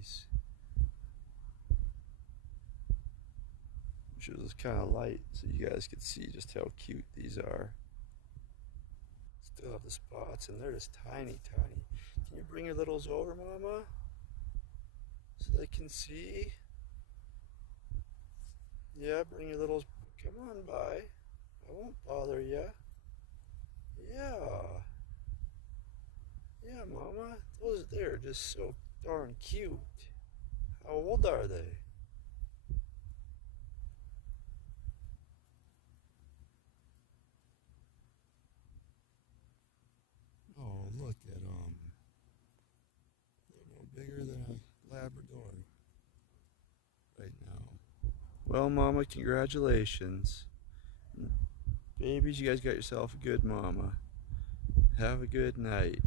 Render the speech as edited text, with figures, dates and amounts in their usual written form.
babies. Wish it was kind of light so you guys could see just how cute these are. Still have the spots, and they're just tiny, tiny. Can you bring your littles over, Mama? So they can see? Yeah, bring your littles. Come on by. I won't bother you. Yeah. Yeah, Mama. Those, they're just so darn cute. How old are they? Oh, look at them. They're no bigger than a Labrador right now. Well, Mama, congratulations. Babies, you guys got yourself a good mama. Have a good night.